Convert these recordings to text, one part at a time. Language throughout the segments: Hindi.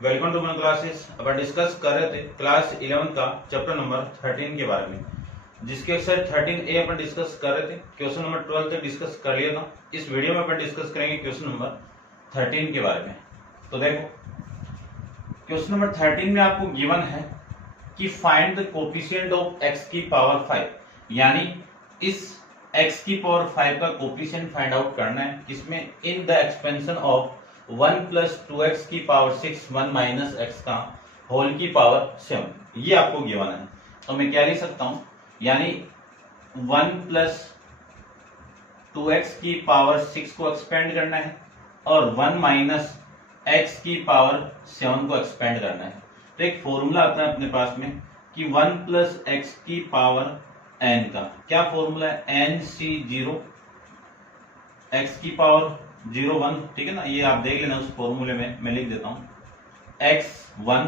Welcome to my classes. अपन डिस्कस कर रहे थे क्लास 11 का चैप्टर नंबर 13 के बारे में, जिसके एक्सरसाइज 13A अपन डिस्कस कर रहे थे। क्वेश्चन नंबर 12 तक डिस्कस कर लिया था। इस वीडियो में अपन डिस्कस करेंगे क्वेश्चन नंबर 13 के बारे में। तो देखो, क्वेश्चन नंबर 13 में आपको गिवन है कि find the coefficient of x की पावर 5, यानी इस x की पावर 5 का कोफिशिएंट फाइंड आउट करना है, किसमें, in the expansion of 1 plus 2x की पावर 6 1 माइनस x का होल की पावर 7। ये आपको गिवन है। तो मैं क्या लिख सकता हूं, यानी 1 प्लस 2x की पावर 6 को एक्सपेंड करना है और 1 माइनस x की पावर 7 को एक्सपेंड करना है। तो एक फॉर्मूला आता है अपने पास में कि 1 प्लस x की पावर n का क्या फॉर्मूला है, nc0 x की पावर 0 1, ठीक है ना। ये आप देख लेना उस फॉर्मूले में, मैं लिख देता हूं x1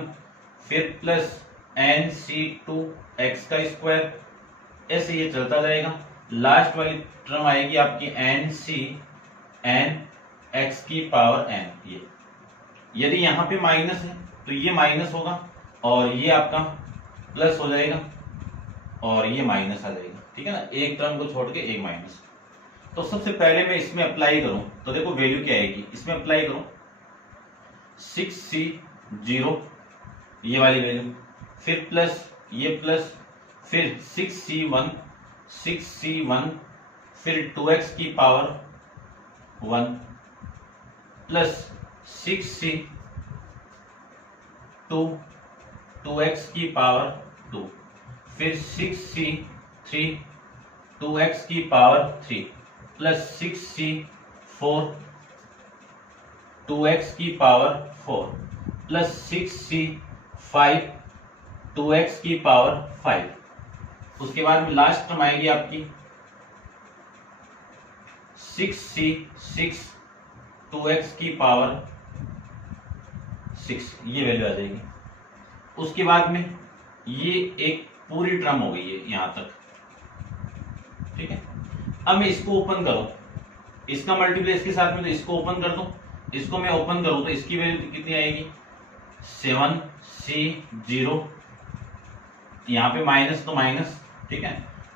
फिर प्लस nc2 x का स्क्वायर, ऐसे ये चलता जाएगा। लास्ट वाली टर्म आएगी आपकी nc n x की पावर n। ये यदि यहां पे माइनस है तो ये माइनस होगा और ये आपका प्लस हो जाएगा और ये माइनस आ जाएगा, ठीक है ना। एक टर्म को छोड़ के एक माइनस। तो सबसे पहले मैं इसमें अप्लाई करूं तो देखो वैल्यू क्या आएगी, इसमें अप्लाई करूं 6c0 ये वाली वैल्यू, फिर प्लस ये प्लस, फिर 6c1 फिर 2x की पावर 1 प्लस 2x की पावर 2 फिर 6c3 2x की पावर 3 प्लस 6c4 2x की पावर 4 प्लस 6c5 2x की पावर 5। उसके बाद में लास्ट टर्म आएगी आपकी 6c6 2x की पावर 6, ये वैल्यू आ जाएगी। उसके बाद में ये एक पूरी टर्म हो गई है यहां तक, ठीक है। अब मैं इसको ओपन करूं, इसका मल्टीप्लाई इसके साथ में, तो इसको ओपन कर दूं। इसको मैं ओपन करूं तो इसकी वैल्यू कितनी आएगी, 7c0, यहां पे माइनस तो माइनस, ठीक है।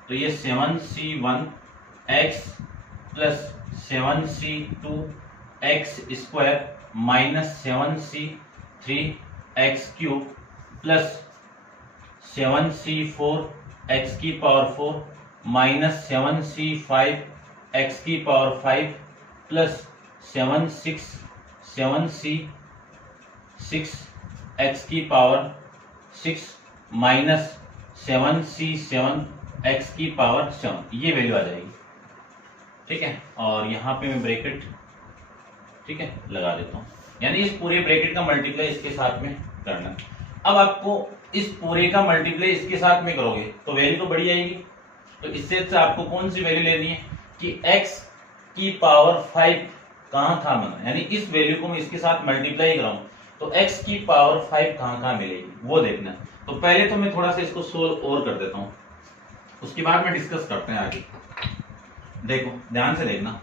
तो ये 7c1x plus 7c2x square minus 7c3x cube plus 7c4x की पावर 4 माइनस 7c5x की पावर 5 प्लस 7c6x की पावर 6 माइनस 7c7x की पावर 7, ये वैल्यू आ जाएगी, ठीक है। और यहां पे मैं ब्रैकेट, ठीक है, लगा देता हूं, यानी इस पूरे ब्रैकेट का मल्टीप्लाई इसके साथ में करना। अब आपको इस पूरे का मल्टीप्लाई इसके साथ में करोगे तो वैल्यू तो बड़ी आएगी। तो इससे अच्छा आपको कौन सी वैल्यू लेनी है कि x की पावर 5 कहां कहां बना, यानी इस वैल्यू को मैं इसके साथ मल्टीप्लाई कराऊं तो x की पावर 5 कहां कहां मिलेगी वो देखना। तो पहले तो मैं थोड़ा सा इसको सोल्व और कर देता हूं, उसके बाद में डिस्कस करते हैं आगे। देखो ध्यान से देखना,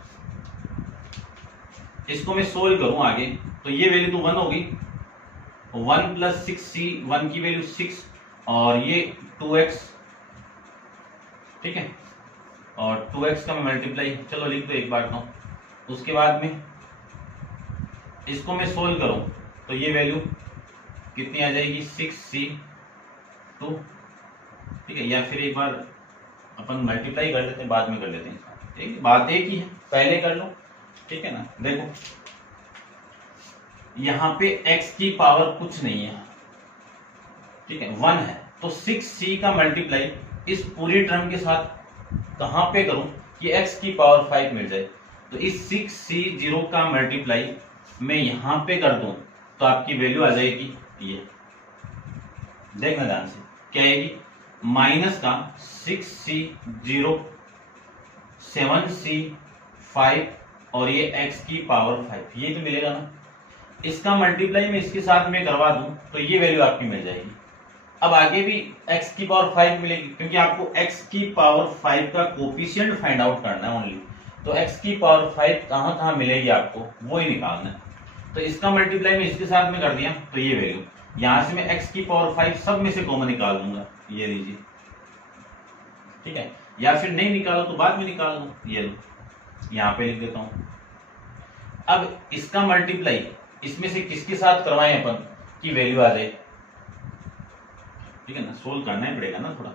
इसको मैं सोल्व करूं आगे तो ये वैल्यू तो 1 होगी, 1 प्लस 6c1 की वैल्यू 6 और ये 2x, ठीक है, और 2x का मैं मल्टीप्लाई चलो लिख दो एक बार तो। उसके बाद में इसको मैं सोल्व करूं तो ये वैल्यू कितनी आ जाएगी, 6c2, ठीक है। या फिर एक बार अपन मल्टीप्लाई कर लेते हैं, बाद में कर लेते हैं, ठीक है, बात एक ही है, पहले कर लो, ठीक है ना। देखो यहां पे x की पावर कुछ नहीं है, ठीक है, 1 है, तो 6c का मल्टीप्लाई इस पूरी टर्म के साथ कहां पे करूं कि x की पावर 5 मिल जाए। तो इस 6c0 का मल्टीप्लाई मैं यहां पे कर दूं तो आपकी वैल्यू आ जाएगी ये, देखना ध्यान से, क्या आएगी, माइनस का 6c0 7c5 और ये x की पावर 5, ये तो मिलेगा ना। इसका मल्टीप्लाई मैं इसके साथ में करवा दूं तो ये वैल्यू आपकी मिल जाएगी। अब आगे भी x की पावर 5 मिलेगी, क्योंकि आपको x की पावर 5 का कोफिशिएंट फाइंड आउट करना है ओनली। तो x की पावर 5 कहां कहां मिलेगी आपको वो ही निकालना है। तो इसका मल्टीप्लाई में इसके साथ में कर दिया तो ये वैल्यू, यहां से मैं x की पावर 5 सब में से कॉमन निकाल दूंगा, ये लीजिए, ठीक है। या फिर नहीं निकालो तो बाद में निकाल लो, ये लो, यहां पे लिख देता हूं। अब इसका मल्टीप्लाई इसमें से किसके साथ करवाएं अपन कि वैल्यू आ जाए, ठीक है ना। सोल्व करना ही पड़ेगा ना थोड़ा,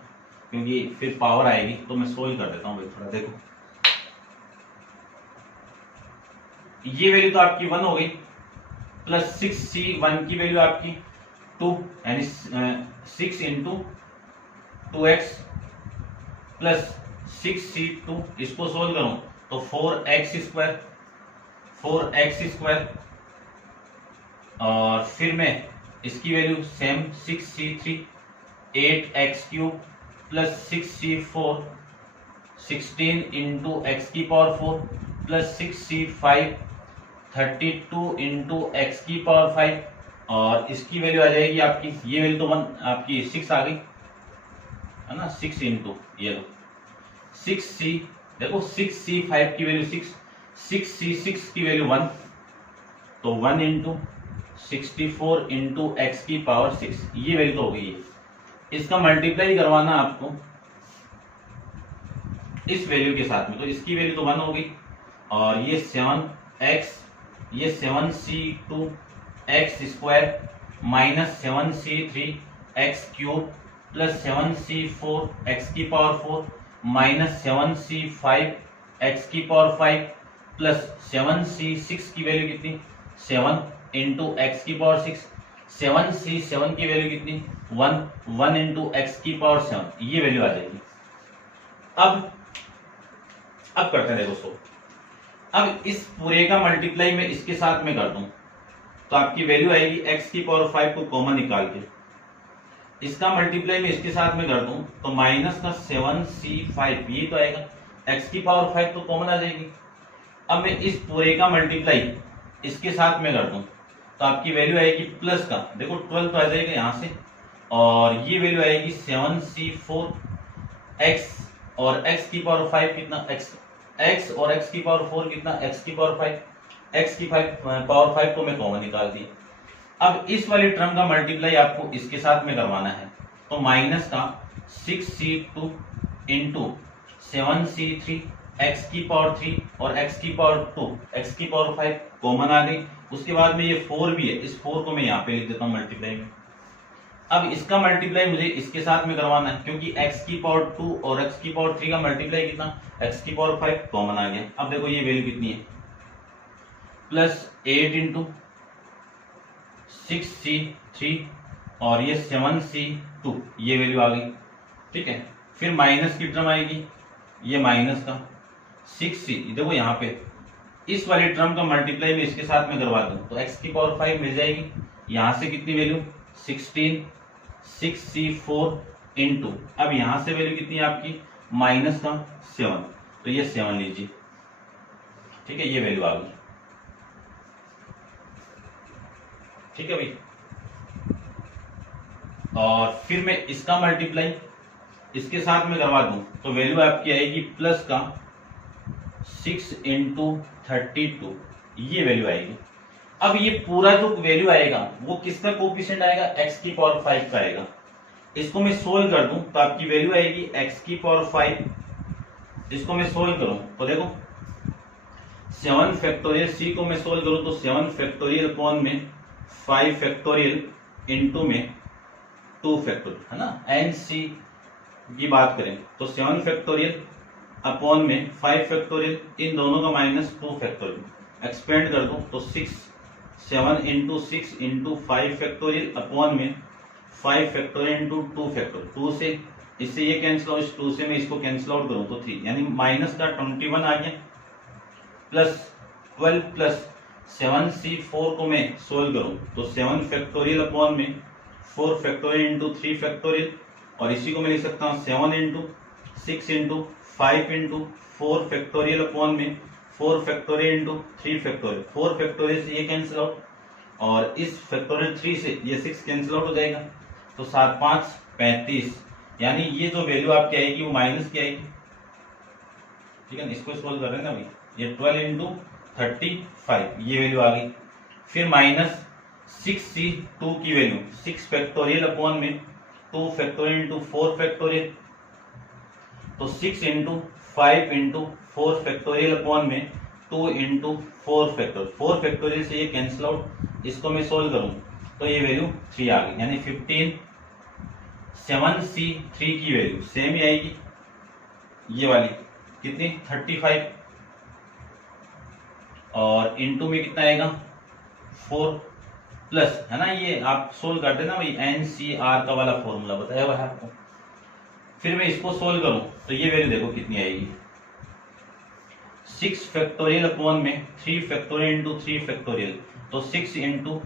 क्योंकि फिर पावर आएगी। तो मैं सोल्व कर देता हूं भाई थोड़ा, देखो ये वैल्यू तो आपकी 1 हो गई, प्लस 6c1 की वैल्यू आपकी 2, यानी 6 इंटू 2x प्लस 6c2, इसको सोल्व करूं तो 4x स्क्वायर, और फिर मैं इसकी value same 6c3 8x cube plus 6c4 16 into x की power 4 plus 6c5 32 into x की पावर 5, और इसकी वैल्यू आ जाएगी आपकी, ये वैल्यू तो 1 आपकी 6 आ गई है ना, 6 इंटू ये लो 6c, देखो 6c5 की वैल्यू 6, 6c6 की वैल्यू 1, तो 1 इंटू 64 इंटू एक्स की पावर 6, ये वैल्यू तो हो गई है। इसका मल्टीप्लाई करवाना आपको इस वैल्यू के साथ में, तो इसकी वैल्यू तो 1 हो गई, और ये 7x, ये 7c2 x square minus 7c3 x cube plus 7c4 x की पावर 4 माइनस 7c5 एक्स की पावर 5 प्लस 7c6 की वैल्यू कितनी 7 इंटू एक्स की पावर 6, 7c7 की वैल्यू कितनी 1 इंटू एक्स की पावर 7, ये वैल्यू आ जाएगी। अब करते हैं, देखो सो अब इस पूरे का मल्टीप्लाई में इसके साथ में कर दूं तो आपकी वैल्यू आएगी x की पावर 5 को कॉमन निकाल के, इसका मल्टीप्लाई में इसके साथ में कर दूं तो माइनस का 7c5, ये तो आएगा, x की पावर 5 तो कॉमन आ जाएगी। अब मैं इस पूरे का मल्टीप्लाई इसके साथ में कर दूं तो आपकी वैल्यू आएगी प्लस का, देखो 12 तो आ जाएगा यहां से, और ये वैल्यू आएगी 7c4 x, और x की पावर 5 कितना x और x की पावर 4 कितना x की पावर 5, x की पावर 5 को मैं कॉमन निकाल दी। अब इस वाली टर्म का मल्टीप्लाई आपको इसके साथ में करवाना है, तो माइनस का 6c2 इंटू 7c3 x की पावर 3 और x की पावर 2 x की पावर 5 कॉमन आ गई। उसके बाद में ये 4 भी है, इस 4 को मैं यहाँ पे लिख देता हूँ मल्टीप्लाई में। अब इसका मल्टीप्लाई मुझे इसके साथ में करवाना है, क्योंकि x की पावर 2 और x की पावर 3 का मल्टीप्लाई कितना x की पावर 5 कॉमन आ गया। अब देखो ये वैल्यू कितनी है, प्लस 8 इंटू 6c3 और ये 7c2, ये वैल्यू आ गई, ठीक है। फिर माइनस की टर्म आएगी, ये माइनस का 6c, देखो यहाँ पे इस वाली टर्म का मल्टीप्लाई में इसके साथ में करवा दूं तो x की पावर 5 मिल जाएगी, यहां से कितनी वैल्यू 16 6c4 इंटू, अब यहां से वैल्यू कितनी है आपकी माइनस का 7, तो ये 7 लीजिए, ठीक है, ये वैल्यू आ गई, ठीक है भाई। और फिर मैं इसका मल्टीप्लाई इसके साथ में करवा दूं तो वैल्यू आपकी आएगी प्लस का 6 इंटू 32, ये वैल्यू आएगी। अब ये पूरा जो वैल्यू आएगा वो किसका कोफिशिएंट आएगा, x की पावर 5 का आएगा। इसको मैं सोल्व कर दूं तो आपकी वैल्यू आएगी x की पावर 5, इसको मैं सोल्व करूं तो देखो 7 फैक्टोरियल, c को मैं सोल्व करूं तो 7 फैक्टोरियल अपॉन में 5 फैक्टोरियल इंटू में 2 फैक्टोरियल, है ना। एंड c की बात करें तो 7 फैक्टोरियल अपॉन में 5 फैक्टोरियल, इन दोनों का माइनस 2 फैक्टोरियल, एक्सपेंड कर दूं तो 7 इंटू 6 इंटू 5 फैक्टोरियल अपॉन में 5 फैक्टोरियल इंटू 2 फैक्टोरियल, 2 से इससे ये कैंसिल आउट, 2 से मैं इसको कैंसिल आउट करूं तो 3, यानी माइनस का 21 आ गया, प्लस 12 प्लस 7c4 को मैं सोल्व करूं तो 7 फैक्टोरियल अपॉन में 4 फैक्टोरियल इंटू 3 फैक्टोरियल, और इसी को मैं लिख सकता हूँ 7 into 6 into 5 into 4 factorial upon में 4 फैक्टोरियल इंटू 3 फैक्टोरियल, 4 फैक्टोरियल से ये कैंसिल आउट, और इस फैक्टोरियल 3 से ये 6 कैंसिल आउट हो जाएगा, तो 7 5 35, यानी ये जो वैल्यू आपकी आएगी वो माइनस की आएगी, ठीक है ना। इसको सोल्व कर रहे हैं ना अभी, ये 12 इंटू 35, ये वैल्यू आ गई। फिर माइनस 6c2 की वैल्यू 6 फैक्टोरियल अपॉन में 2 फैक्टोरियल इंटू 4 फैक्टोरियल, तो 6 इंटू 5 इंटू 4 फैक्टोरियल अपॉन में 2 इंटू 4 फैक्टोरियल। 4 फैक्टोरियल से ये कैंसिल आउट, इसको मैं सोल्व करूं तो ये वैल्यू 3 आ गई, यानी 15 7c3 की वैल्यू सेम ही आएगी, ये वाली कितनी 35, और इंटू में कितना आएगा 4 प्लस, है ना, ये आप सोल्व कर देना भाई, NCR का वाला फॉर्मूला बताया हुआ है आपको। फिर मैं इसको सोल्व करूं तो ये वैल्यू देखो कितनी आएगी, 6 फैक्टोरियल अपॉन में 3 फैक्टोरियल इंटू 3 फैक्टोरियल, तो 6 into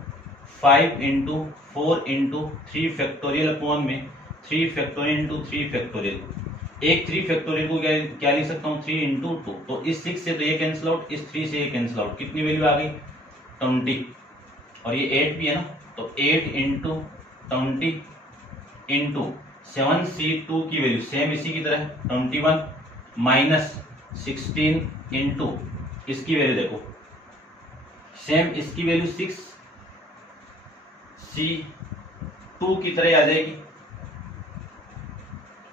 5 into 4 into 3 factorial upon में 3 फैक्टोरियल इंटू 3 फैक्टोरियल। एक 3 फैक्टोरियल को क्या लिख सकता हूँ 3 इंटू 2, तो इस 6 से तो ये कैंसिल आउट, इस 3 से ये कैंसिल आउट, कितनी वैल्यू आ गई 20, और ये 8 भी है ना, तो 8 इंटू 20 इंटू 7c2 की वैल्यू सेम इसी की तरह 21 माइनस 16 इंटू इसकी वैल्यू देखो सेम इसकी वैल्यू 6c2 की तरह आ जाएगी,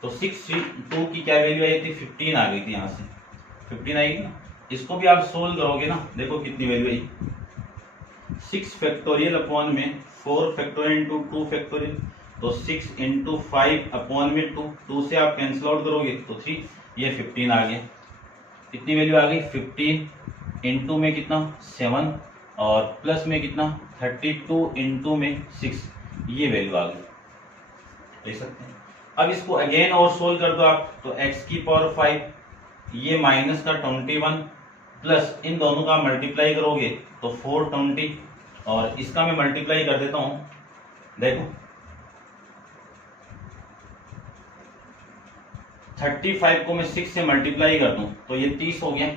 तो 6c2 की क्या वैल्यू आई थी 15 आ गई थी, यहां से 15 आएगी ना। इसको भी आप सोल्व करोगे ना, देखो कितनी वैल्यू आई, 6 फैक्टोरियल अपॉन में 4 फैक्टोरियल इंटू 2 फैक्टोरियल, तो 6 इंटू 5 अपॉन में 2 से आप कैंसिल आउट करोगे तो 3, ये 15 आ गया, कितनी वैल्यू आ गई 15 इंटू में कितना 7 और प्लस में कितना 32 इंटू में 6, ये वैल्यू आ गई, देख सकते हैं। अब इसको अगेन और सोल्व कर दो आप, तो x की पावर 5 ये माइनस का 21 प्लस इन दोनों का मल्टीप्लाई करोगे तो 420, और इसका मैं मल्टीप्लाई कर देता हूं, देखो 35 को मैं 6 से मल्टीप्लाई कर दूं तो ये 30 हो गया,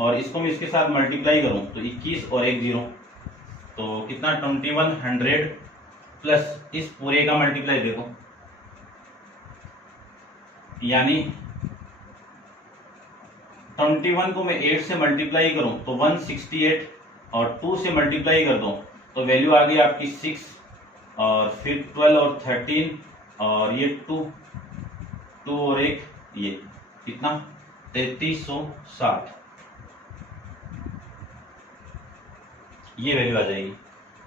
और इसको मैं इसके साथ मल्टीप्लाई करूं तो 21 और 1 0, तो कितना 2100 प्लस इस पूरे का मल्टीप्लाई देखो, यानी 21 को मैं 8 से मल्टीप्लाई करूं तो 168, और 2 से मल्टीप्लाई कर दूं तो वैल्यू आ गई आपकी 6, और फिर 12 और 13, और ये 2 और 1, ये कितना 3360, ये वैल्यू आ जाएगी।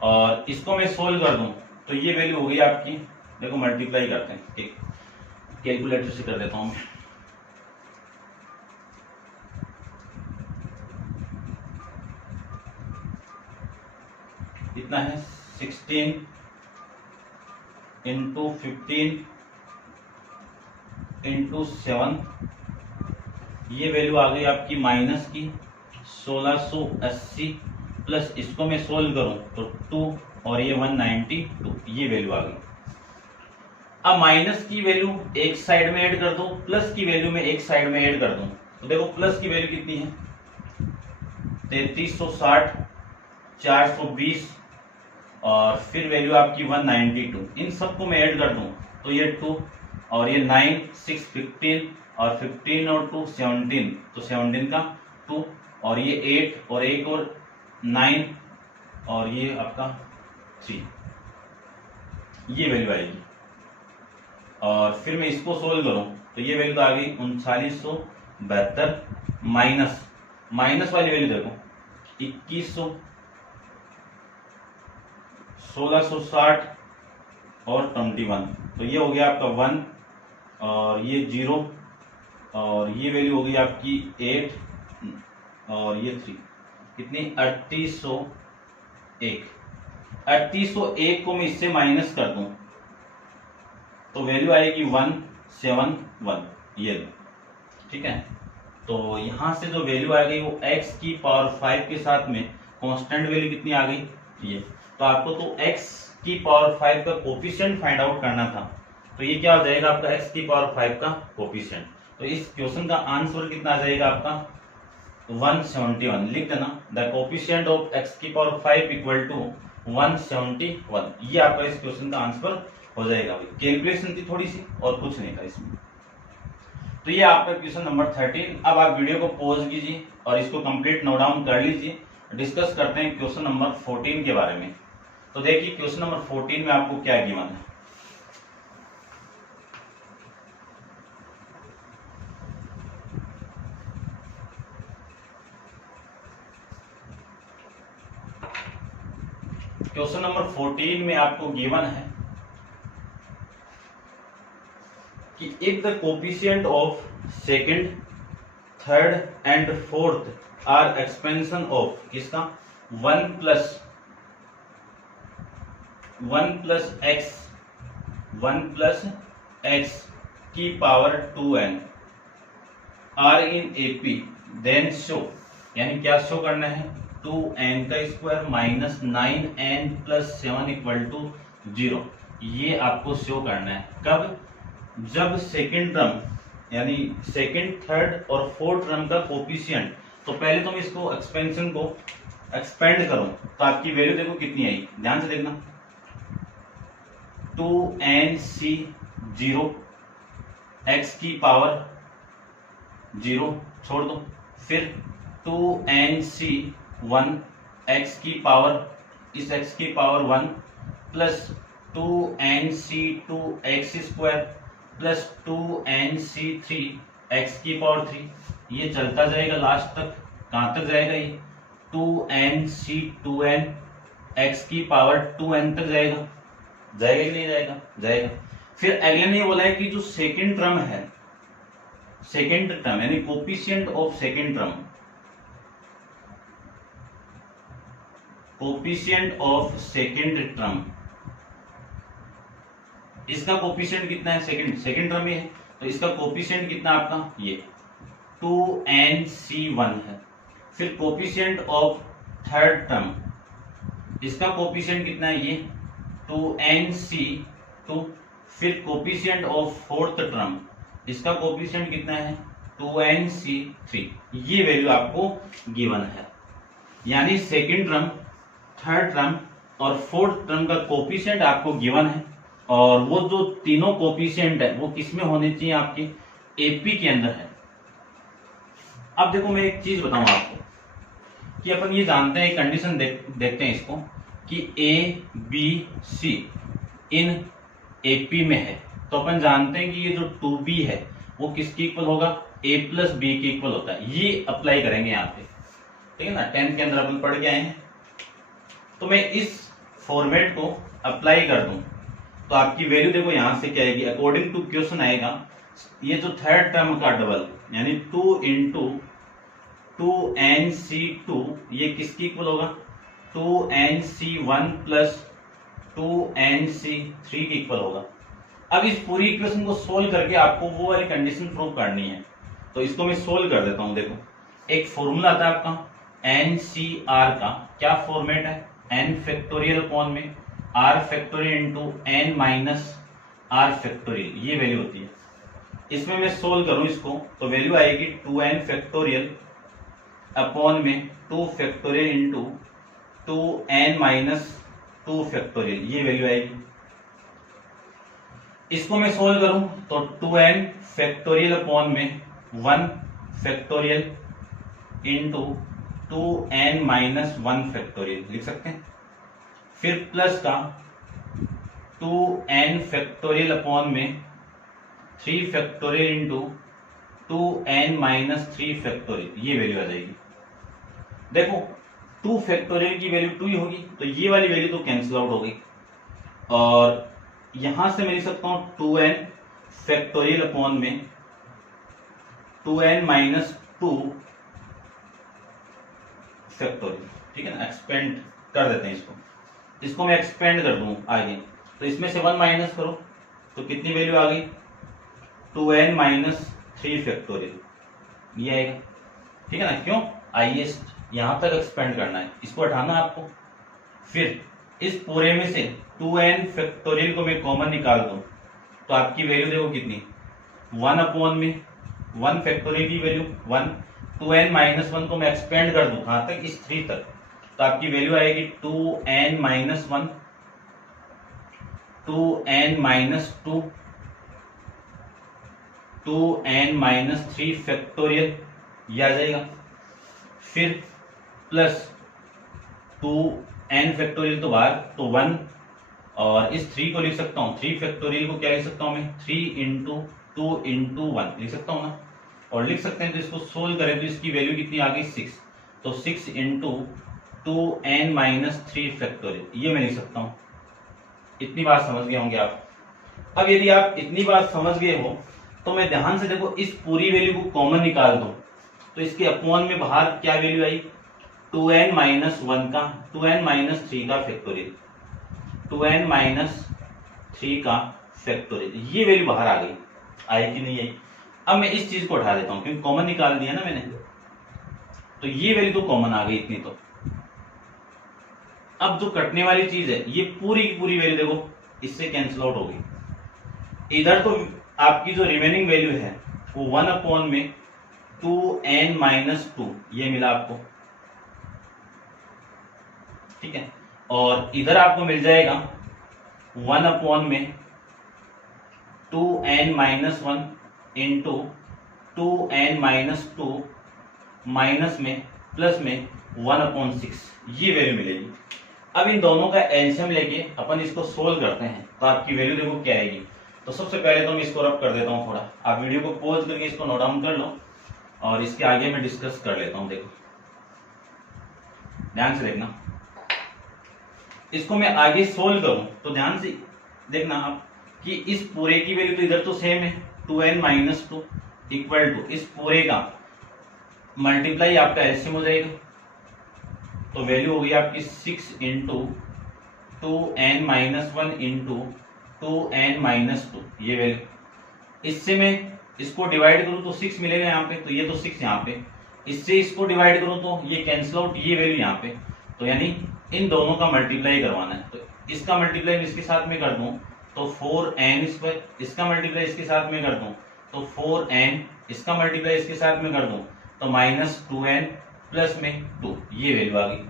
और इसको मैं सोल्व कर दूं तो ये वैल्यू हो गई आपकी, देखो मल्टीप्लाई करते हैं, कैलकुलेटर से कर देता हूं मैं, कितना है 16 इंटू 15 इंटू 7, ये वैल्यू आ गई आपकी माइनस की 1680, प्लस इसको मैं सोल्व करूं तो 2 और ये 192, ये वैल्यू आ गई। अब माइनस की वैल्यू एक साइड में ऐड कर दो, प्लस की वैल्यू में एक साइड में ऐड कर दूं, तो देखो प्लस की वैल्यू कितनी है 3360, 420, और फिर वैल्यू आपकी 192, इन सबको मैं ऐड कर दूं तो ये 2 और ये 9 6 15, और 15 और 2 17, तो 17 का 2, और ये 8 और 1 और 9, और ये आपका 3, ये वैल्यू आएगी। और फिर मैं इसको सोल्व करूं तो ये वैल्यू आ गई 3972, माइनस वाली वैल्यू देखो 2100, 1660 और 21, तो ये हो गया आपका 1 और ये 0, और ये वैल्यू हो गई आपकी 8 और ये 3, कितनी 3801। 3801 को मैं इससे माइनस कर दूं तो वैल्यू आएगी 171, ये ठीक है। तो यहां से जो वैल्यू आ गई वो x की पावर 5 के साथ में कांस्टेंट वैल्यू कितनी आ गई, ये। तो आपको तो x की पावर 5 का कोफिशिएंट फाइंड आउट करना था, तो ये क्या हो जाएगा आपका x की पावर 5 का कोफिशिएंट। तो इस क्वेश्चन का आंसर कितना आ जाएगा आपका 171, लिख देना द कोफिशिएंट ऑफ x की पावर 5 इक्वल टू 171, ये आपका इस क्वेश्चन का आंसर हो जाएगा। कैलकुलेशन थी थोड़ी सी और कुछ नहीं था इसमें। तो ये आपका क्वेश्चन नंबर 13। अब आप वीडियो को पॉज कीजिए और इसको कंप्लीट नोट डाउन कर लीजिए, डिस्कस करते हैं क्वेश्चन नंबर 14 के बारे में। तो देखिए क्वेश्चन नंबर 14 में आपको क्या गिवन है। क्वेश्चन नंबर 14 में आपको गिवन है कि if the coefficient of second, third and fourth are expansion of किसका 1 प्लस एक्स की power 2n are in AP then show, यानी क्या शो करना है 2n का square minus 9n plus 7 equal to 0। ये आपको शो करना है कब, जब सेकेंड टर्म यानी सेकेंड, थर्ड और फोर्थ टर्म का कोफिशिएंट, तो पहले तो मैं इसको एक्सपेंशन को एक्सपेंड करूं तो आपकी वैल्यू देखो कितनी आई, ध्यान से देखना 2nc 0 x की पावर 0 छोड़ दो, फिर 2nc 1 x की पावर, इस x की power 1 plus 2nc 2 x square plus 2nc 3 x की पावर 3। ये चलता जाएगा लास्ट तक, कहां तक जाएगा ये 2nc 2n x की पावर 2n तक जाएगा, जाएगा कि नहीं जाएगा, जाएगा। फिर अगले ने बोला है कि जो सेकेंड टर्म है, सेकेंड टर्म यानी coefficient of second term, coefficient of second term, इसका कोफिशिएंट कितना है, सेकेंड टर्म है, तो इसका कोफिशिएंट कितना आपका ये 2nc1 है। फिर कोफिशिएंट ऑफ थर्ड टर्म, इसका कोफिशिएंट कितना है ये 2nc2। फिर कोफिशिएंट ऑफ फोर्थ टर्म, इसका कोफिशिएंट कितना है 2nc3। ये वैल्यू आपको गिवन है, यानी सेकेंड टर्म, थर्ड टर्म और फोर्थ टर्म का कोफिशिएंट आपको गिवन है, और वो जो तीनों कोफिशिएंट है वो किसमें होने चाहिए, आपके एपी के अंदर है। अब देखो मैं एक चीज बताऊं आपको कि अपन ये जानते हैं, कंडीशन देखते हैं इसको कि A B C in AP में है, तो अपन जानते हैं कि ये जो 2b है वो किसके इक्वल होगा, a प्लस बी के इक्वल होता है। ये अप्लाई करेंगे यहाँ पे, ठीक है ना, 10th के अंदर अपन पढ़ के आए हैं। तो मैं इस फॉर्मेट को अप्लाई कर दूं तो आपकी वैल्यू देखो यहां से क्या आएगी, अकॉर्डिंग टू क्वेश्चन आएगा ये जो थर्ड टर्म का डबल यानी 2 इंटू 2nc2 ये किसकी इक्वल होगा 2nc1 प्लस 2nc3 की इक्वल होगा। अब इस पूरी इक्वेशन को सोल्व करके आपको वो वाली कंडीशन प्रूव करनी है, तो इसको मैं सोल्व कर देता हूं। देखो एक फॉर्मूला आता है आपका NCR का, क्या फॉर्मेट है n फैक्टोरियल अपॉन में r factorial into n minus r factorial, ये वैल्यू होती है। इसमें मैं सोल्व करूं इसको तो वैल्यू आएगी 2n फैक्टोरियल अपॉन में 2 factorial into 2n minus 2 factorial, ये वैल्यू आएगी। इसको मैं सोल्व करूं तो 2n फैक्टोरियल अपॉन में 1 factorial into 2n minus 1 factorial लिख सकते हैं। फिर प्लस का 2n फैक्टोरियल अपॉन में 3 factorial into 2n minus 3 factorial, ये वैल्यू आ जाएगी। देखो 2 फैक्टोरियल की वैल्यू 2 ही होगी, तो ये वाली वैल्यू तो कैंसिल आउट हो गई, और यहां से मैं लिख सकता हूं 2n फैक्टोरियल अपॉन में 2n माइनस 2 फैक्टोरियल, ठीक है ना। एक्सपेंड कर देते हैं इसको मैं एक्सपेंड कर दूं आगे, तो इसमें से 1 माइनस करो तो कितनी वैल्यू आ गई 2n माइनस 3 फैक्टोरियल, ये आएगा, ठीक है ना। क्यों, आइए यहां तक एक्सपेंड करना है, इसको हटाना आपको। फिर इस पूरे में से 2n फैक्टोरियल को मैं कॉमन निकाल दूं तो आपकी वैल्यू देखो कितनी 1 अपॉन में 1 फैक्टोरियल की वैल्यू 1, 2n माइनस 1 को मैं एक्सपेंड कर दूं कहां तक, इस 3 तक, तो आपकी वैल्यू आएगी 2n minus 1, 2n minus 2, 2n minus 3 factorial, ये आ जाएगा। फिर प्लस 2n फैक्टोरियल तो बाहर, तो 1, और इस 3 को लिख सकता हूँ, 3 फैक्टोरियल को क्या लिख सकता हूँ मैं, 3 इंटू 2 इंटू 1 लिख सकता हूँ ना। और लिख सकते हैं तो इसको सोल्व करें तो इसकी वैल्यू कितनी आ गई 6, तो 6 इंटू 2n माइनस 3 फैक्टोरियल, ये मैं लिख सकता हूँ। इतनी बात समझ गए होंगे आप। अब यदि आप इतनी बात समझ गए हो तो मैं ध्यान से देखो, इस पूरी वैल्यू को कॉमन निकाल दो तो इसके अपॉन में बाहर क्या वैल्यू आई, 2n माइनस 1 का, 2n माइनस 3 का फैक्टोरियल, 2n माइनस 3 का फैक्टोरियल, ये वैल्यू बाहर आ गई। आई कि नहीं आई? अब मैं इस चीज को उठा देता हूं क्योंकि कॉमन निकाल दिया ना मैंने, तो ये वैल्यू तो कॉमन आ गई इतनी। तो अब जो कटने वाली चीज है ये पूरी की पूरी वैल्यू देखो इससे कैंसिल आउट हो गई। इधर तो आपकी जो रिमेनिंग वैल्यू है वो 1 अपॉन में 2n माइनस 2 ये मिला आपको, ठीक है। और इधर आपको मिल जाएगा 1 अपॉन में 2n minus 1 into 2n minus 2 minus में प्लस में 1 अपॉन 6, ये वैल्यू मिलेगी। अब इन दोनों का एलसीएम लेके अपन इसको सोल्व करते हैं तो आपकी वैल्यू देखो क्या आएगी। तो सबसे पहले तो मैं इसको रब कर देता हूँ थोड़ा, आप वीडियो को पॉज करके इसको नोट डाउन कर लो और इसके आगे मैं डिस्कस कर लेता हूँ। देखो ध्यान से देखना, इसको मैं आगे सोल्व करूं तो ध्यान से देखना आप कि इस पूरे की वैल्यू तो इधर तो सेम है, 2n माइनस 2 इक्वल टू इस पूरे का मल्टीप्लाई आपका एलसीएम हो जाएगा, तो वैल्यू होगी आपकी 6 into 2n minus 1 into 2n minus 2, ये वैल्यू। इससे मैं इसको डिवाइड करूं तो 6 मिलेगा यहाँ पे, तो ये तो 6 यहाँ पे, इससे इसको डिवाइड करूं तो ये कैंसिल आउट, ये वैल्यू यहाँ पे, तो यानी इन दोनों का मल्टीप्लाई करवाना है। तो इसका मल्टीप्लाई इसके साथ में कर दूं तो 4n स्क्वायर, इसका मल्टीप्लाई इसके साथ में कर दूं तो 4n, इसका मल्टीप्लाई इसके साथ में कर दूं तो माइनस 2n प्लस में 2, ये वैल्यू आ गई।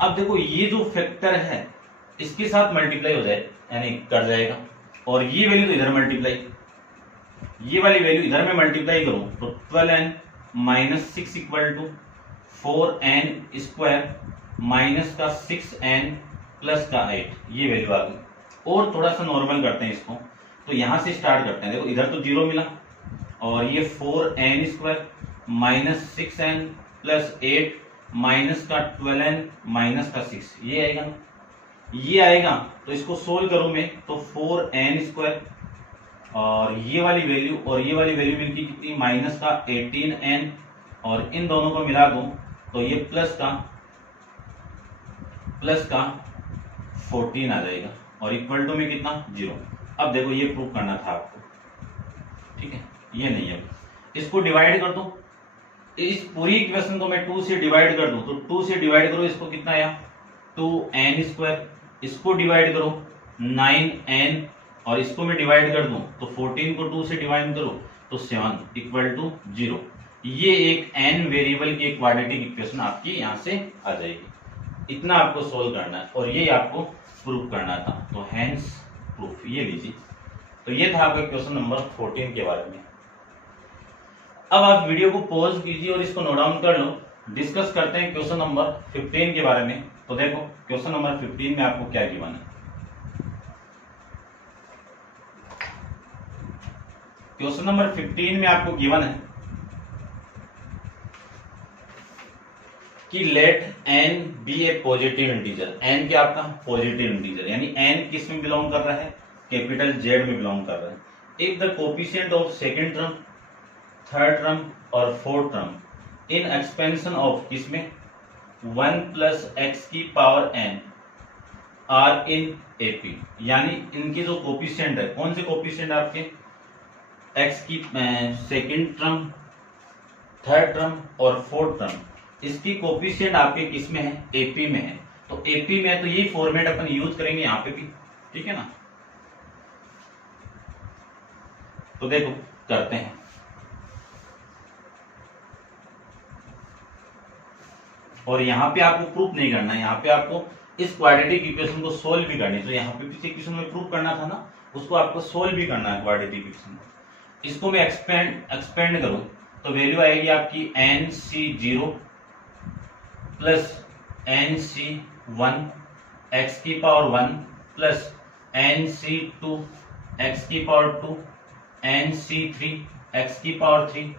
अब देखो ये जो फैक्टर है इसके साथ मल्टीप्लाई हो जाए यानी कर जाएगा, और ये वैल्यू तो इधर मल्टीप्लाई, ये वाली वैल्यू इधर में मल्टीप्लाई करूं तो 12n minus 6 equal to 4n square minus का 6n प्लस का 8, ये वैल्यू आ गई। और थोड़ा सा नॉर्मल करते हैं इसको, तो यहां से स्टार्ट करते हैं। देखो इधर तो 0 मिला और ये 4n square minus 6n plus 8 minus का 12n माइनस का 6, ये आएगा ना, ये आएगा। तो इसको सोल्व करूं मैं तो 4n स्क्वायर और ये वाली वैल्यू और ये वाली वैल्यू मिलती कितनी, माइनस का 18n, और इन दोनों को मिला दूं तो ये प्लस का 14 आ जाएगा, और इक्वल टू में कितना 0। अब देखो ये प्रूव करना था आपको, ठीक है, ये नहीं है। इसको डिवाइड कर दो, इस पूरी इक्वेशन को मैं 2 से डिवाइड कर दूं तो 2 से डिवाइड करो इसको कितना आया 2n स्क्वायर, इसको डिवाइड करो 9n, और इसको मैं डिवाइड कर दूं तो 14 को 2 से डिवाइड करो तो 7 इक्वल टू 0। ये एक n वेरिएबल की क्वाड्रेटिक इक्वेशन आपकी यहां से आ जाएगी। इतना आपको सोल्व करना है और ये आपको प्रूफ करना था, तो हैंस प्रूफ ये लीजिए। तो ये था आपका क्वेश्चन नंबर 14 के बारे में। अब आप वीडियो को पॉज कीजिए और इसको नोट डाउन कर लो, डिस्कस करते हैं क्वेश्चन नंबर 15 के बारे में। तो देखो क्वेश्चन नंबर 15 में आपको क्या गिवन है। क्वेश्चन नंबर 15 में आपको गिवन है कि लेट n बी ए पॉजिटिव इंटीजर, n क्या आपका पॉजिटिव इंटीजर, यानी n किस में बिलोंग कर रहा है, कैपिटल Z में बिलोंग कर रहा है। If the coefficient of second term, third term और fourth term in expansion of किसमें 1 प्लस एक्स की power n are in AP, यानी इनके जो कोफिशिएंट है, कौन से कोफिशिएंट आपके, x की सेकंड टर्म, थर्ड टर्म और फोर्थ टर्म, इसकी कोफिशिएंट आपके किस में है, एपी में है। तो एपी में है तो ये फॉर्मेट अपन यूज करेंगे यहाँ पे भी, ठीक है ना। तो देखो करते हैं, और यहाँ पे आपको प्रूफ नहीं करना है, यहाँ पे आपको इस क्वाड्रेटिक इक्वेशन को सोल्व भी करनी है। तो यहाँ पे पीछे इक्वेशन में प्रूफ करना था ना, उसको आपको सोल्व भी करना है क्वाड्रेटिक इक्वेशन को। इसको मैं एक्सपेंड करूं तो वैल्यू आएगी आपकी NC0 प्लस NC 1 एक्स की पावर 1 प्लस NC2 एक्स की पावर 2 NC3 एक्स की पावर 3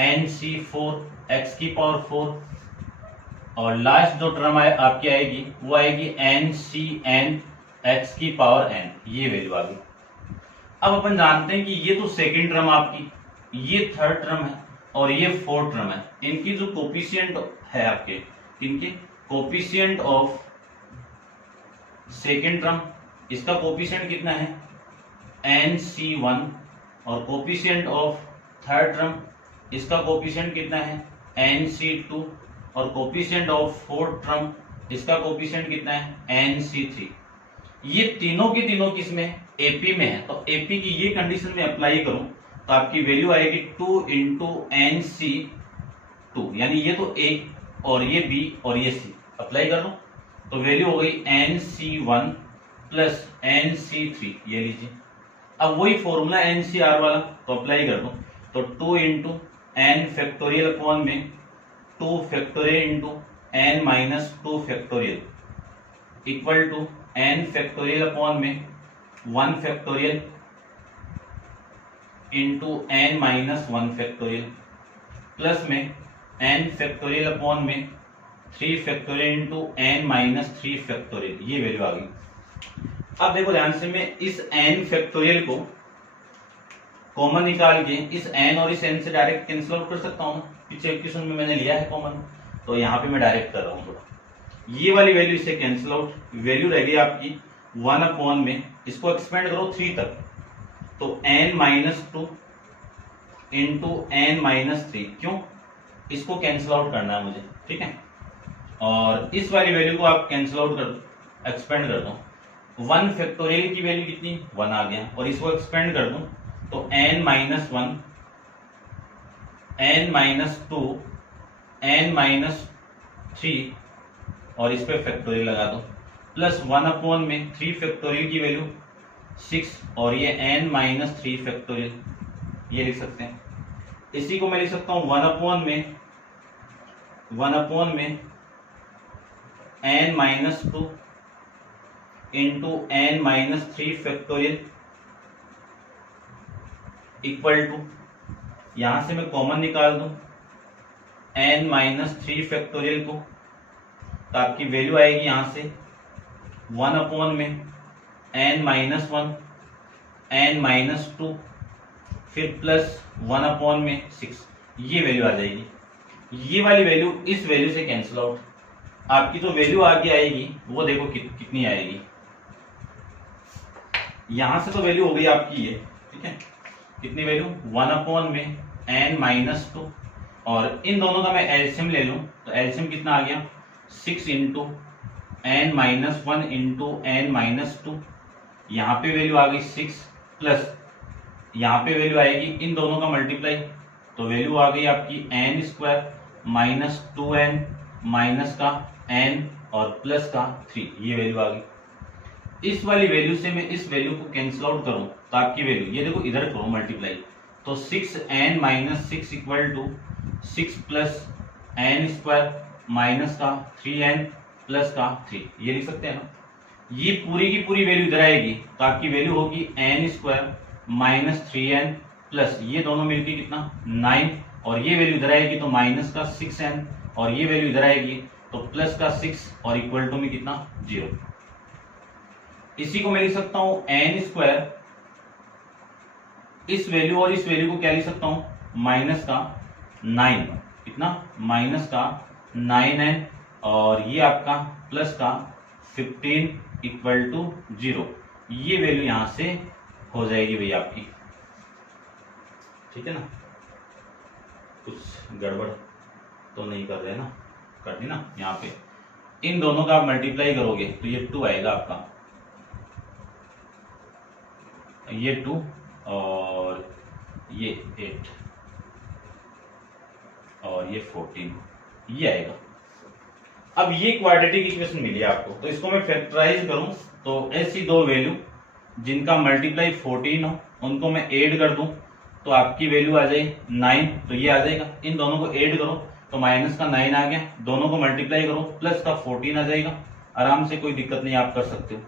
NC4 एक्स की पावर 4 और लास्ट जो टर्म आपकी आएगी वो आएगी NCN एक्स की पावर n। ये वैल्यू आ गई। अब अपन जानते हैं कि ये तो सेकंड टर्म आपकी, ये थर्ड टर्म है और ये फोर्थ टर्म है। इनकी जो कोफिशिएंट है आपके, इनके कोफिशिएंट ऑफ सेकंड टर्म, इसका कोफिशिएंट कितना है NC1 और कोफिशिएंट ऑफ थर्ड टर्म, इसका कोफिशिएंट कितना है NC2 और कोफिशिएंट ऑफ फोर्थ टर्म, इसका कोफिशिएंट कितना है NC3। ये तीनों की तीनों किसमें एपी में है, तो एपी की ये कंडीशन में अप्लाई करूं तो आपकी वैल्यू आएगी 2 इंटू NC2, यानी ये तो A और ये B और ये C अप्लाई कर लो तो वैल्यू हो गई NC1 प्लस NC3। ये लीजिए, अब वही फॉर्मूला NCR वाला तो अप्लाई कर दो तो 2 इंटू n फैक्टोरियल अपॉन में 2 factorial into n minus 2 factorial equal to n factorial upon में 1 factorial into n minus 1 factorial plus में n फैक्टोरियल अपॉन में 3 factorial into n minus 3 factorial. ये वैल्यू आ गई। अब देखो ध्यान से, मैं इस n फैक्टोरियल को कॉमन निकाल के इस n और इस n से डायरेक्ट कैंसिल आउट कर सकता हूँ। पीछे क्वेश्चन में मैंने लिया है कॉमन, तो यहाँ पे मैं डायरेक्ट कर रहा हूँ थोड़ा। ये वाली वैल्यू इससे कैंसिल आउट, वैल्यू रहेगी आपकी 1 अपॉन में, इसको एक्सपेंड करो 3 तक तो n minus 2 into n minus 3। क्यों, इसको कैंसिल आउट करना है मुझे, ठीक है। और इस वाली वैल्यू को आप कैंसिल आउट कर दो, एक्सपेंड कर दो। 1 फैक्टोरियल की वैल्यू कितनी 1 आ गया और इसको एक्सपेंड कर दूं तो n minus 1 n minus 2 n minus 3 और इस पे फैक्टोरियल लगा दो प्लस 1 अपॉन में 3 फैक्टोरियल की वैल्यू 6 और ये n माइनस 3 फैक्टोरियल, ये लिख सकते हैं। इसी को मैं लिख सकता हूं 1 अपॉन में n minus 2 into n minus 3 factorial equal to, यहां से मैं कॉमन निकाल दूं n माइनस 3 फैक्टोरियल को तो आपकी वैल्यू आएगी यहां से 1 अपॉन में n माइनस 1 n माइनस 2 फिर प्लस 1 अपॉन में 6। ये वैल्यू आ जाएगी। ये वाली वैल्यू इस वैल्यू से कैंसिल आउट, आपकी जो वैल्यू आगे आएगी वो देखो कितनी आएगी। यहां से तो वैल्यू हो गई आपकी ये, ठीक है। कितनी वैल्यू 1 अपॉन में n माइनस 2 और इन दोनों का मैं एलसीएम ले लूं तो एलसीएम कितना आ गया 6 into n minus 1 into n minus 2। यहाँ पे वैल्यू आ गई 6 प्लस यहाँ पे वैल्यू आएगी इन दोनों का मल्टीप्लाई तो वैल्यू आ गई आपकी n square minus 2n minus का n और प्लस का 3। ये वैल्यू आ गई। इस वाली वैल्यू से मैं इस वैल्यू को कैंसिल आउट करूं तो आपकी वैल्यू ये देखो इधर करो मल्टीप्लाई तो 6n minus 6 equal to 6 plus n square minus का 3n प्लस का 3। ये लिख सकते हैं ना। ये पूरी की पूरी वैल्यू इधर आएगी तो आपकी वैल्यू होगी n square minus 3n plus ये दोनों मिलकर कितना 9 और ये वैल्यू इधर आएगी तो माइनस का 6n और ये वैल्यू इधर आएगी तो प्लस का 6 और इक्वल टू में कितना 0। इसी को मैं लिख सकता हूं n स्क्वायर, इस वैल्यू और इस वैल्यू को क्या लिख सकता हूं माइनस का 9, कितना माइनस का 9n और ये आपका प्लस का 15 इक्वल टू 0। ये वैल्यू यहां से हो जाएगी भैया आपकी, ठीक है ना। कुछ गड़बड़ तो नहीं कर रहे ना, कर दी ना। यहाँ पे इन दोनों का आप मल्टीप्लाई करोगे तो ये 2 आएगा आपका, ये 2 और ये 8 और ये 14 ये आएगा। अब ये क्वाड्रेटिक इक्वेशन मिली आपको तो इसको मैं फैक्टराइज करूं तो ऐसी दो वैल्यू जिनका मल्टीप्लाई 14 हो उनको मैं ऐड कर दूं तो आपकी वैल्यू आ जाए 9 तो ये आ जाएगा। इन दोनों को ऐड करो तो माइनस का 9 आ गया, दोनों को मल्टीप्लाई करो प्लस का 14 आ जाएगा आराम से, कोई दिक्कत नहीं, आप कर सकते हो।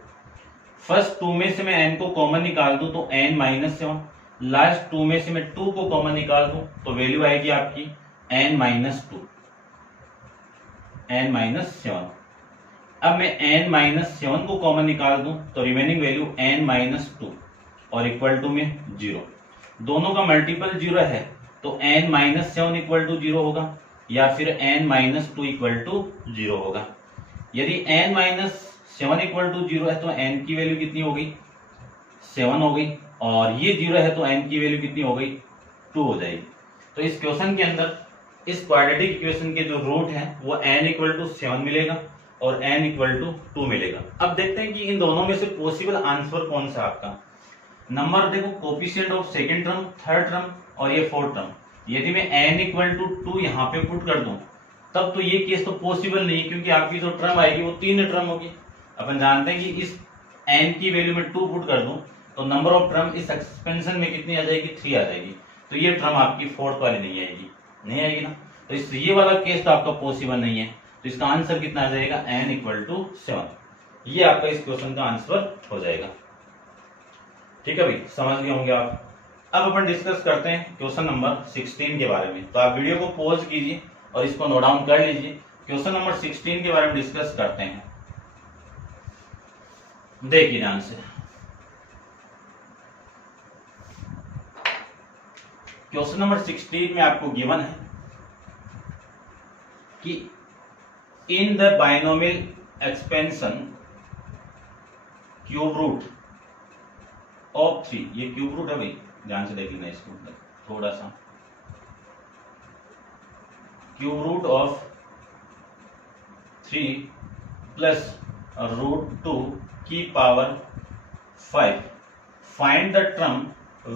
फर्स्ट 2 में से मैं n को कॉमन निकाल दूं तो n माइनस 7, लास्ट 2 में से मैं 2 को कॉमन निकाल दूं तो वैल्यू आएगी आपकी n माइनस 2, n माइनस 7। अब मैं n माइनस 7 को कॉमन निकाल दूं तो रिमेनिंग वैल्यू n माइनस 2 और इक्वल टू में 0। दोनों का मल्टीपल 0 है तो n माइनस 7 इक्वल टू 0 होगा या फिर n माइनस 2 इक्वल टू 0 होगा। यदि n माइनस 7 इक्वल टू 0 है तो n की वैल्यू कितनी हो गई, 7 हो गई, और ये 0 है तो n की वैल्यू कितनी हो गई, 2 हो जाएगी। तो इस क्वेश्चन के अंदर इस क्वाड्रेटिक इक्वेशन के जो रूट है वो n इक्वल टू 7 मिलेगा और n इक्वल टू 2 मिलेगा। अब देखते हैं कि इन दोनों में से पॉसिबल आंसर कौन सा आपका। नंबर देखो, coefficient of second term, third term और ये फोर्थ टर्म, यदि मैं n इक्वल टू 2 यहाँ पे पुट कर दूं तब तो ये केस तो पॉसिबल नहीं है, क्योंकि आपकी जो टर्म आएगी वो 3 टर्म होगी। अपन जानते हैं कि इस n की वैल्यू में 2 पुट कर दूं तो नंबर ऑफ टर्म इस एक्सपेंशन में कितनी आ जाएगी, 3 आ जाएगी। तो ये टर्म आपकी फोर्थ वाली नहीं आएगी, नहीं आएगी ना। तो इस ये वाला केस तो आपका पॉसिबल नहीं है, तो इसका आंसर कितना आ जाएगा, n इक्वल टू 7। ये आपका इस क्वेश्चन का आंसर हो जाएगा। ठीक है भाई, समझ गए होंगे आप। अब अपन डिस्कस करते हैं क्वेश्चन नंबर 16 के बारे में। तो आप वीडियो को पॉज कीजिए और इसको नोट डाउन कर लीजिए। क्वेश्चन नंबर 16 के बारे में डिस्कस करते हैं। देखिए ध्यान से, क्वेश्चन नंबर 16 में आपको गिवन है कि in the binomial expansion cube root of 3, ये क्यूब रूट है भाई, ध्यान से देख लेना इसको थोड़ा सा। Cube root of 3 plus root 2 की power 5, find the term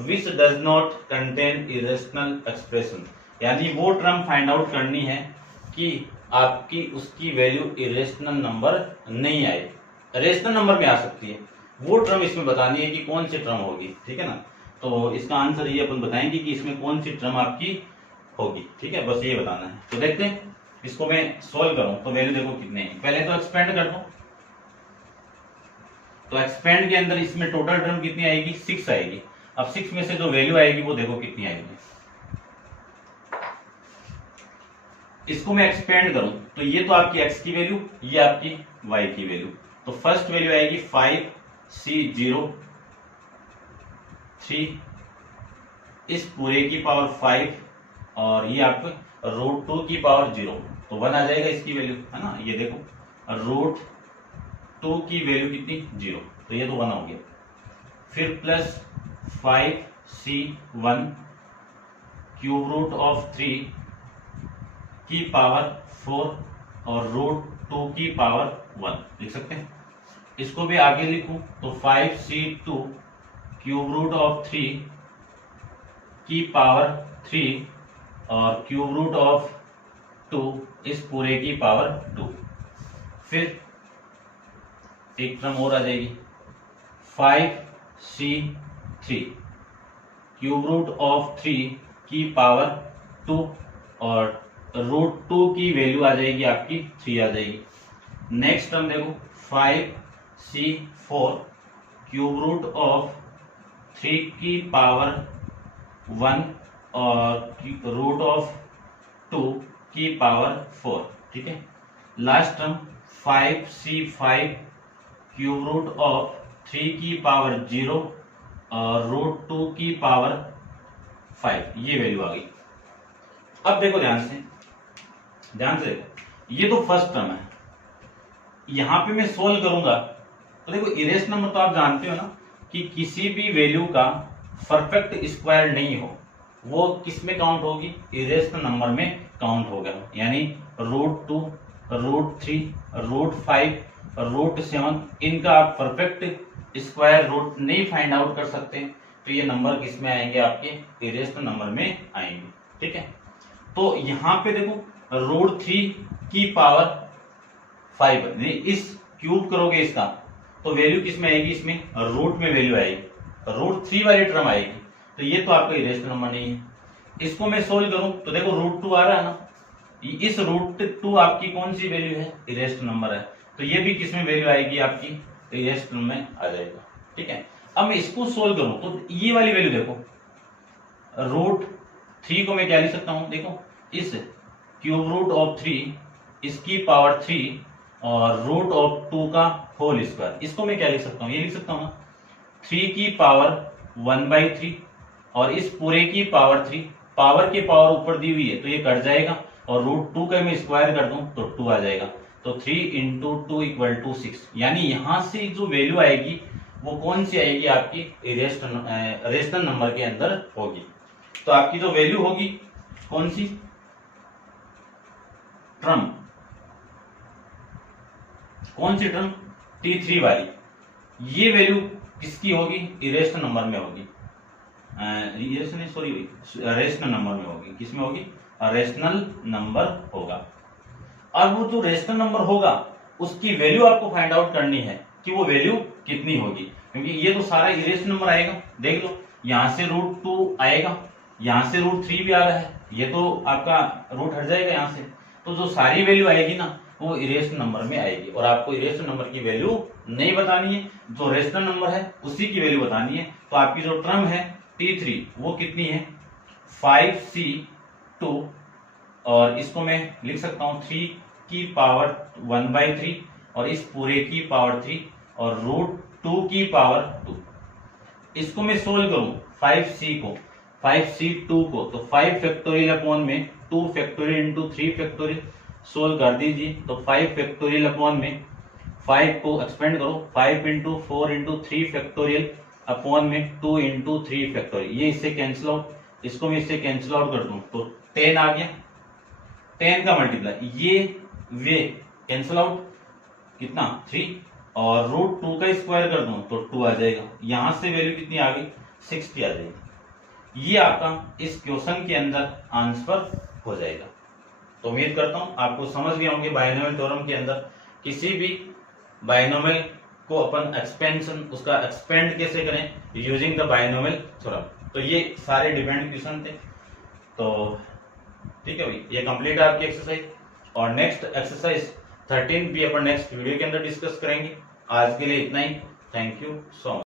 which does not contain irrational expression. यानी वो टर्म फाइंड आउट करनी है कि आपकी उसकी वैल्यू इरेशनल नंबर नहीं आए, रेशनल नंबर में आ सकती है, वो टर्म इसमें बतानी है कि कौन सी टर्म होगी। ठीक है ना, तो इसका आंसर ये अपन बताएंगे कि इसमें कौन सी टर्म आपकी होगी। ठीक है, बस ये बताना है। तो देखते हैं, इसको मैं सोल्व करूं तो वैल्यू देखो कितने हैं। पहले तो एक्सपेंड कर दो, तो एक्सपेंड के अंदर इसमें टोटल टर्म कितनी आएगी, 6 आएगी। अब 6 में से जो वैल्यू आएगी वो देखो कितनी आएगी। इसको मैं एक्सपेंड करूं तो ये तो आपकी x की वैल्यू, ये आपकी y की वैल्यू। तो फर्स्ट वैल्यू आएगी 5c0 3, इस पूरे की पावर 5 और ये आपको रूट 2 की पावर 0, तो 1 आ जाएगा इसकी वैल्यू, है ना। ये देखो रूट 2 की वैल्यू कितनी, 0, तो ये तो 1 हो गया। फिर plus 5c1 cube root of 3 की पावर 4 और रूट 2 की पावर 1 लिख सकते हैं। इसको भी आगे लिखूं तो 5c2 क्यूब रूट ऑफ 3 की पावर 3 और क्यूब रूट ऑफ 2 इस पूरे की पावर 2। फिर एक टर्म और आ जाएगी 5c3 क्यूब रूट ऑफ 3 की पावर 2 और रूट 2 की वैल्यू आ जाएगी आपकी 3 आ जाएगी। नेक्स्ट टर्म देखो 5c4 क्यूब रूट ऑफ 3 की पावर 1 और रूट ऑफ 2 की पावर 4। ठीक है, last term 5c5 cube root of 3 की पावर 0 और रूट 2 की पावर 5, ये वैल्यू आ गई। अब देखो ध्यान से ये तो फर्स्ट टर्म है, यहां पे मैं सोल्व करूंगा तो देखो इरेशनल नंबर तो आप जानते हो ना कि किसी भी वैल्यू का परफेक्ट स्क्वायर नहीं हो वो किस में काउंट होगी, इरेशनल नंबर में काउंट होगा। यानी रूट 2, रूट 3, रूट 5, रूट 7, इनका आप परफेक्ट स्क्वायर रूट नहीं फाइंड आउट कर सकते, तो ये नंबर किस में आएंगे, आपके इरेशनल नंबर में आएंगे। ठीक है, तो यहां पे देखो रूट 3 की पावर 5, इस क्यूब करोगे इसका तो वैल्यू किस में आएगी, इसमें रूट में वैल्यू आएगी, रूट 3 वाली टर्म आएगी, तो ये तो आपका इरेशनल नंबर नहीं है। इसको मैं सोल्व करूं तो देखो रूट 2 आ रहा है ना, इस रूट 2 आपकी कौन सी वैल्यू है, इरेशनल नंबर है, तो ये भी किस में वैल्यू आएगी आपकी, इरेज टर्म में आ जाएगा। ठीक है, अब मैं इसको सोल्व करूं तो ये वाली वैल्यू देखो, √3 को मैं क्या लिख सकता हूं, देखो इस क्यूब रूट ऑफ 3 इसकी पावर 3 और √2 का होल स्क्वायर, इसको मैं क्या लिख सकता हूं, ये लिख सकता हूं ना 3 की पावर 1/3 और इस पूरे की पावर 3, पावर की पावर ऊपर दी हुई है तो ये कट जाएगा और √2 का मैं स्क्वायर कर दूं तो 2 आ जाएगा, तो 3 × 2 = 6। यानी यहां से जो वैल्यू आएगी वो कौन सी आएगी, आपकी रेशनल नंबर के अंदर होगी। तो आपकी जो वैल्यू होगी कौन सी, टर्म, कौन सी टर्म, T3 वाली, ये वैल्यू किसकी होगी, इरेशनल नंबर में होगी, रेशनल नंबर में होगी, किसमें होगी, रेशनल नंबर होगा। अब वो जो रेशनल नंबर होगा उसकी वैल्यू आपको फाइंड आउट करनी है कि वो वैल्यू कितनी होगी, क्योंकि ये तो सारा इरेशनल नंबर आएगा। देख लो यहां से √2 आएगा, यहां से √3 भी आ रहा है, ये तो आपका रूट हट जाएगा यहां से, तो जो सारी वैल्यू आएगी ना वो इरेशनल नंबर में आएगी। और आपको इरेशनल नंबर की वैल्यू नहीं बतानी है, जो रेशनल नंबर है उसी की वैल्यू बतानी है। तो आपकी जो टर्म है T3 वो कितनी है, 5C2 और इसको मैं लिख सकता हूं 3 की पावर 1/3 और इस पूरे की पावर 3 और √2 की पावर 2। इसको मैं सोल्व करूं 5C को, 5C2 को, तो 5 फैक्टोरियल अपॉन में 2 फैक्टोरियल × 3 फैक्टोरियल, सोल्व कर दीजिए तो 5 फैक्टोरियल अपॉन में 5 को एक्सपेंड करो, 5 × 4 × 3 फैक्टोरियल अपॉन में 2 × 3 फैक्टोरियल, ये इससे कैंसिल आउट, इसको मैं इससे कैंसिल आउट कर दूं तो 10 आ गया, 10 का मल्टीप्लाई, ये वे कैंसिल आउट कितना 3 और √2 का स्क्वायर कर दूं तो 2 आ जाएगा, यहां से वैल्यू कितनी आ गई 60 आ जाएगी। ये आपका इस क्वेश्चन के अंदर आंसर हो जाएगा। तो उम्मीद करता हूं आपको समझ गए होंगे बायनोमियल थ्योरम के अंदर किसी भी बायनोमियल को अपन एक्सपेंशन, उसका एक्सपेंड कैसे करें यूजिंग द बायनोमियल थ्योरम। तो ये सारे डिपेंड क्वेश्चन थे। तो ठीक है भाई, ये कंप्लीट है आपकी एक्सरसाइज और नेक्स्ट एक्सरसाइज 13 भी अपन नेक्स्ट वीडियो के अंदर डिस्कस करेंगे। आज के लिए इतना ही, थैंक यू सो मच।